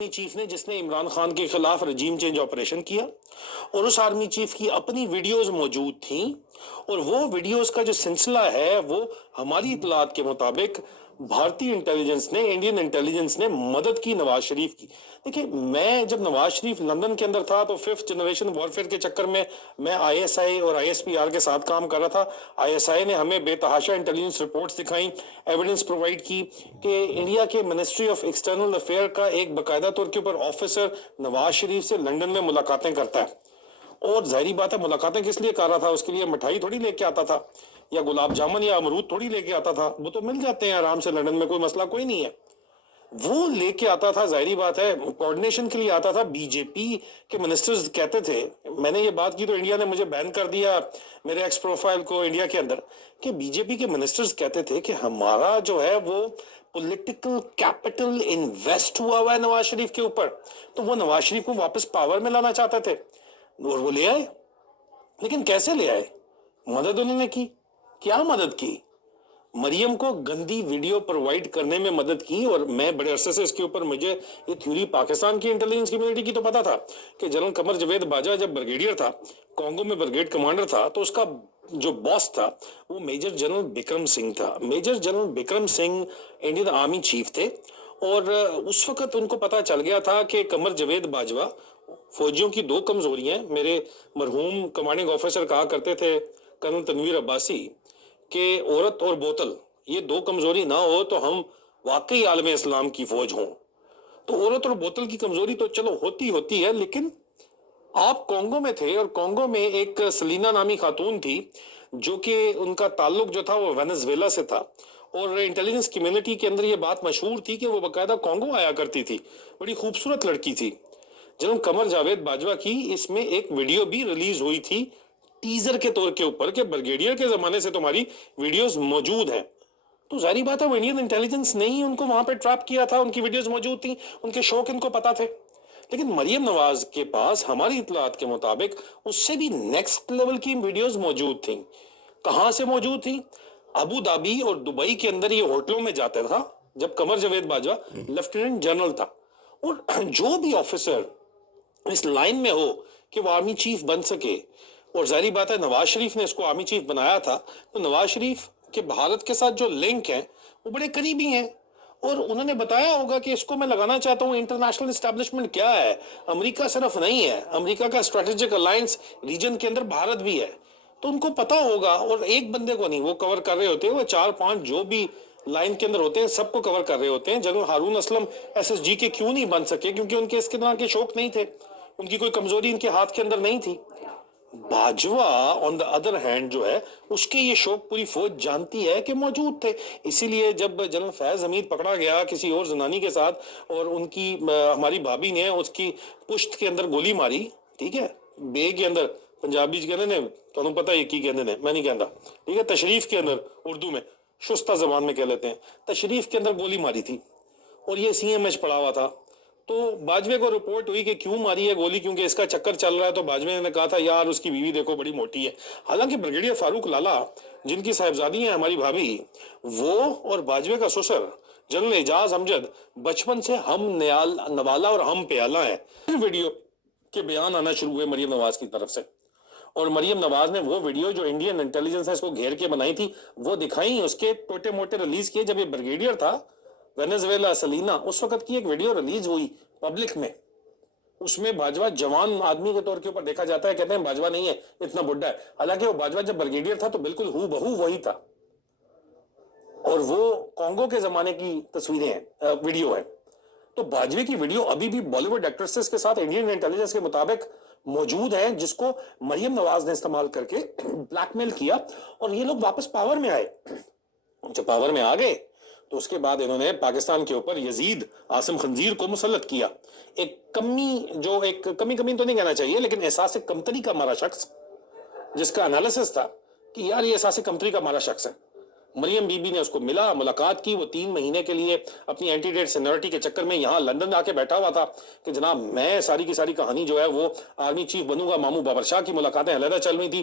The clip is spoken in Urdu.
چیف نے جس نے عمران خان کے خلاف رجیم چینج آپریشن کیا اور اس آرمی چیف کی اپنی ویڈیوز موجود تھیں اور وہ ویڈیوز کا جو سلسلہ ہے وہ ہماری اطلاعات کے مطابق بھارتی انٹیلیجنس نے انڈین انٹیلیجنس نے مدد کی نواز شریف کی. دیکھیں میں جب نواز شریف لندن کے اندر تھا تو 5th جنریشن وارفیئر کے چکر میں آئی ایس آئی اور آئی ایس پی آر کے ساتھ کام کر رہا تھا. آئی ایس آئی نے ہمیں بے تحاشا انٹیلیجنس رپورٹس دکھائیں, ایویڈنس پرووائڈ کی کہ انڈیا کے منسٹری آف ایکسٹرنل افیئر کا ایک باقاعدہ طور کے اوپر آفیسر نواز شریف سے لندن میں ملاقاتیں کرتا ہے. اور ظاہری بات ہے ملاقاتیں کس لیے کر رہا تھا, اس کے لیے مٹھائی تھوڑی لے کے آتا تھا یا گلاب جامن یا امرود تھوڑی لے کے آتا تھا, وہ تو مل جاتے ہیں آرام سے لندن میں, کوئی مسئلہ کوئی نہیں ہے. وہ لے کے آتا تھا, ظاہری بات ہے کوارڈینیشن کے لیے آتا تھا. بی جے پی کے منسٹرز کہتے تھے, میں نے یہ بات کی تو انڈیا نے مجھے بین کر دیا میرے ایکس پروفائل کو انڈیا کے اندر, کہ بی جے پی کے منسٹرز کہتے تھے کہ ہمارا جو ہے وہ پولیٹیکل کیپٹل انویسٹ ہوا ہے نواز شریف کے اوپر, تو وہ نواز شریف کو واپس پاور میں لانا چاہتے تھے اور وہ لے آئے. لیکن کیسے لے آئے؟ مدد انہوں نے کی. کیا مدد کی؟ مریم کو گندی ویڈیو پرووائڈ کرنے میں مدد کی. اور میں بڑے عرصے سے اس کے اوپر مجھے یہ تھیوری پاکستان کی انٹیلیجنس کمیونٹی کی تو پتا تھا کہ جنرل قمر جاوید باجوہ جب بریگیڈیئر تھا, کانگو میں بریگیڈ کمانڈر تھا, تو اس کا جو باس تھا وہ میجر جنرل بکرم سنگھ تھا. Major General Bikram Singh Indian Army chief تھے اور اس وقت ان کو پتا چل گیا تھا کہ قمر جاوید باجوہ فوجیوں کی دو کمزوری ہیں. میرے مرحوم کمانڈنگ آفیسر کہا کرتے تھے کرنل تنویر عباسی کہ عورت اور بوتل یہ دو کمزوری نہ ہو تو ہم واقعی عالم اسلام کی فوج ہوں. تو عورت اور بوتل کی کمزوری تو چلو ہوتی ہے, لیکن آپ کانگو میں تھے اور کانگو میں ایک سلینا نامی خاتون تھی جو کہ ان کا تعلق جو تھا وہ وینزویلا سے تھا, اور انٹیلیجنس کمیونٹی کے اندر یہ بات مشہور تھی کہ وہ باقاعدہ کانگو آیا کرتی تھی. بڑی خوبصورت لڑکی تھی. جنرل قمر جاوید باجوہ کی اس میں ایک ویڈیو بھی ریلیز ہوئی تھی ٹیزر کے طور کے اوپر کہ بریگیڈیئر کے زمانے سے تمہاری ویڈیوز موجود ہیں. تو ظاہری بات ہے وہ انڈین انٹیلیجنس نے ہی ان کو وہاں پہ ٹریپ کیا تھا, ان کی ویڈیوز موجود تھیں, ان کے شوق ان کو پتا تھے. لیکن مریم نواز کے پاس ہماری اطلاعات کے مطابق اس سے بھی نیکسٹ لیول کی ویڈیوز موجود تھیں. کہاں سے موجود تھیں؟ ابو دھابی اور دبئی کے اندر یہ ہوٹلوں میں جاتا تھا جب قمر جاوید باجوہ لیفٹیننٹ جنرل تھا. اور جو بھی آفیسر اس لائن میں ہو کہ وہ آرمی چیف بن سکے, اور ظاہری بات ہے نواز شریف نے اس کو آرمی چیف بنایا تھا, تو نواز شریف کے بھارت کے ساتھ جو لنک ہیں وہ بڑے قریبی ہیں, اور انہوں نے بتایا ہوگا کہ اس کو میں لگانا چاہتا ہوں. انٹرنیشنل اسٹیبلشمنٹ کیا ہے؟ امریکہ صرف نہیں ہے, امریکہ کا اسٹریٹجک الائنس ریجن کے اندر بھارت بھی ہے, تو ان کو پتا ہوگا. اور ایک بندے کو نہیں وہ کور کر رہے ہوتے, وہ 4-5 جو بھی لائن کے اندر ہوتے ہیں سب کو کور کر رہے ہوتے ہیں. General Haroon Aslam S S G کے کیوں نہیں بن سکے؟ کیونکہ ان کے اس کے طرح کے شوق نہیں تھے, ان کی کوئی کمزوری ان کے ہاتھ کے اندر نہیں تھی. باجوہ آن دا ادر ہینڈ جو ہے اس کے یہ شوق پوری فوج جانتی ہے کہ موجود تھے. اسی لیے جب جنرل فیض حمید پکڑا گیا کسی اور زنانی کے ساتھ اور ان کی ہماری بھابی نے اس کی پشت کے اندر گولی ماری, ٹھیک ہے, بے کے اندر, پنجابی کہنے نے تو انہوں پتہ ہے کی کہنے نے, میں نہیں کہندا, ٹھیک ہے, تشریف کے اندر اردو میں شستہ زبان میں کہہ لیتے ہیں, تشریف کے اندر گولی ماری تھی اور یہ سی ایم ایچ پڑا ہوا تھا. تو باجوے کو رپورٹ ہوئی کہ کیوں ماری ہے گولی, کیونکہ اس کا چکر چل رہا ہے. تو باجوے نے کہا تھا یار اس کی بیوی دیکھو بڑی موٹی ہے. حالانکہ بریگیڈیئر فاروق لالا جن کی صاحبزادی ہیں ہماری بھابھی, وہ اور باجوے کا سسر جنرل اعجاز امجد بچپن سے ہم نوالا اور ہم پیالہ ہیں. ویڈیو کے بیان آنا شروع ہوئے مریم نواز کی طرف سے, اور مریم نواز نے وہ ویڈیو جو انڈین انٹیلیجنس نے اس کو گھیر کے بنائی تھی وہ دکھائیں, اس کے ٹوٹے موٹے ریلیز کیے. جب یہ بریگیڈیئر تھا وینزویلا سلینا, اس وقت کی ایک ویڈیو ریلیز ہوئی پبلک میں, اس میں باجوہ جوان آدمی کے طور کے اوپر دیکھا جاتا ہے, کہتے ہیں باجوہ نہیں ہے اتنا بڈھا ہے, حالانکہ وہ باجوہ جب بریگیڈیئر تھا تو بالکل ہو بہو وہی تھا. اور وہ کانگو کے زمانے کی تصویریں ہیں, ویڈیو ہے. تو باجوے کی ویڈیو ابھی بھی بالی ووڈ ایکٹریسز کے ساتھ انڈین انٹیلیجنس کے مطابق موجود ہیں, جس کو مریم نواز نے استعمال کر کے بلیک میل کیا, اور یہ لوگ واپس پاور میں آئے. جب پاور میں آ گئے تو اس کے بعد انہوں نے پاکستان کے اوپر یزید عاصم خنزیر کو مسلط کیا. ایک کمی تو نہیں کہنا چاہیے, لیکن احساس کمتری کا مارا شخص, جس کا انالیسس تھا کہ یار یہ احساس کمتری کا مارا شخص ہے. مریم بی بی نے اس کو ملاقات کی. وہ 3 مہینے کے لیے اپنی اینٹی ڈیٹ سینیورٹی کے چکر میں یہاں لندن آ کے بیٹھا ہوا تھا کہ جناب میں ساری کی ساری کہانی جو ہے وہ آرمی چیف بنوں گا. مامو بابر شاہ کی ملاقاتیں علیحدہ چل رہی تھی.